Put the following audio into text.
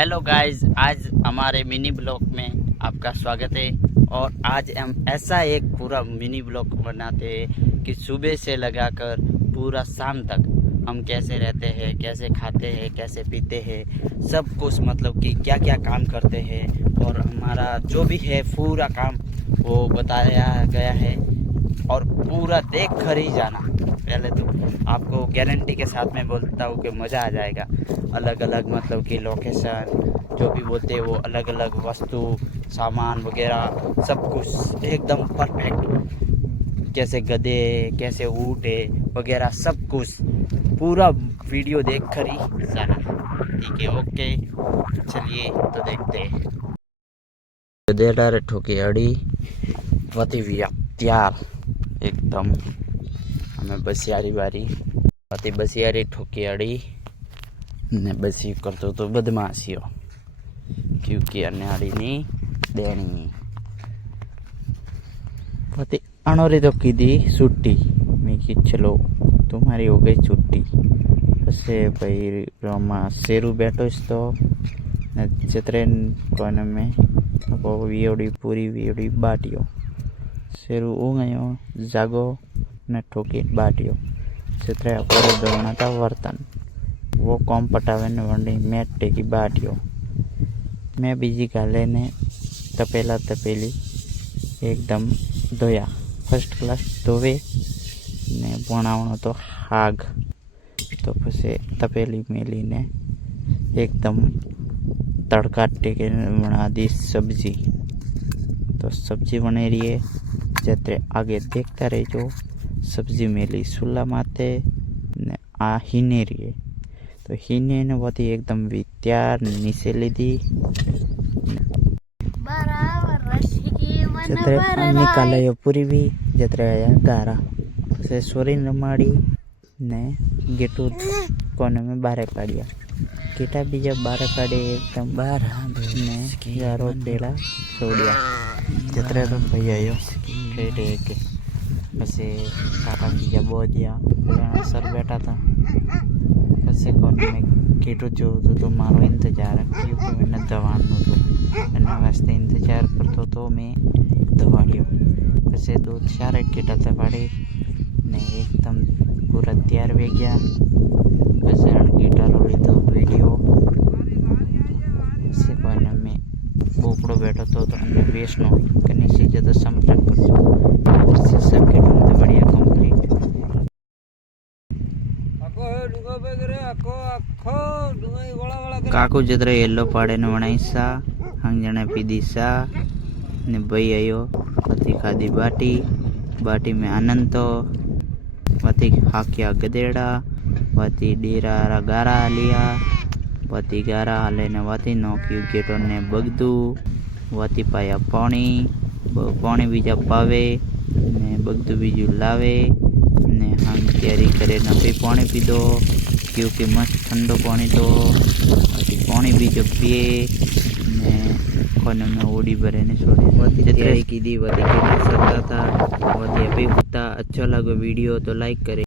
Hello guys, आज हमारे mini blog में आपका स्वागत है। और आज हम ऐसा एक पूरा मिनी ब्लॉग बनाते हैं कि सुबह से लगाकर पूरा शाम तक हम कैसे रहते हैं, कैसे खाते हैं, कैसे पीते हैं, सब कुछ मतलब कि क्या क्या काम करते हैं और हमारा जो भी है पूरा काम वो बताया गया है। और पूरा देख कर ही जाना। पहले तो आपको गारंटी के साथ में बोलता हूँ कि मज़ा आ जाएगा। अलग अलग मतलब कि लोकेशन जो भी बोलते हैं वो अलग अलग वस्तु सामान वगैरह सब कुछ एकदम परफेक्ट, कैसे गधे कैसे ऊँट है वगैरह सब कुछ पूरा वीडियो देख कर ही जाना। ठीक है, ओके, चलिए तो देखते हैं। गधेड़ा ठोकी अड़ी वती त्यार एकदम हमें बसियारी वारी वती बसियारी ठोकी अड़ी ने बसी करतो तो बदमाशियो क्योंकि अन्याड़ी नी देनी वती अणोरी तो की दी छुट्टी। मैं कि चलो तुम्हारी हो गई छुट्टी। से भाई रोमा शेरू बैठो तो चित्रे कोने में वीओडी पूरी वीओडी बाटियो शेरू ऊँगयो जागो ने ठोकी बाटियो चित्रे पूरे दौड़ना था वर्तन वो कॉम पटावे ने वंडी मैट टेकी बाटियो। मैं बीजी गाले ने तपेला तपेली एकदम धोया फर्स्ट क्लास धोवे ने बनावनो तो हाग तो पछे तपेली मेली ने एकदम तड़का टेके बना दी सब्जी। तो सब्जी बने रही है जत्रे आगे देखता रहे जो सब्जी मेली सुला माते ने आ हीने रही है। तो हीने ने वती एकदम वित्यार नीचे लीधी जत्रे निकाले यो पूरी भी जत्रे आया गारा से सोरी रमाड़ी ने गेटू कोने में बाहर काढ़िया गेटा बीजा बाहर काढ़े एकदम बाहर ने गारो पेला छोड़िया जत्रे तो भैया यो ठेठे के पसे काका बीजा बोजिया पुराना सर बैठा था पसे कोने में गेटू जो तो मारो इंतजार क्योंकि मैंने दवान नो तो मैंने वास्ते इंतजार करतो तो मैं दवाड़ियो पसे दो चार गेटा दवाड़े ने एकदम पूरा तैयार वे गया पसे गिटार लीधो वीडियो से कोने में बोपड़ो बैठो तो अन्य वेशनो कने सीधे तो संपर्क करजो से सब के बंद बढ़िया कंप्लीट काकू जतरे येलो पाड़े ने बनाईसा हंग जने पीदीसा ने भाई आयो पति खादी बाटी बाटी में आनंद तो वती हाकिया गधेड़ा वती डेरा गारा लिया वती गारा हाले ने वती नोक्यू गेटो ने बगदू वती पाया पानी बीजा पावे ने बगदू बीजू लावे ने हम तैयारी करे न भी पानी पीदो क्योंकि मस्त ठंडो पानी तो वती पानी बीजो पिए ने कोने में ओडी भरे ने छोड़े वती तैयारी की दी वती कितना सकता था वती अभी अच्छा लगा वीडियो तो लाइक करे।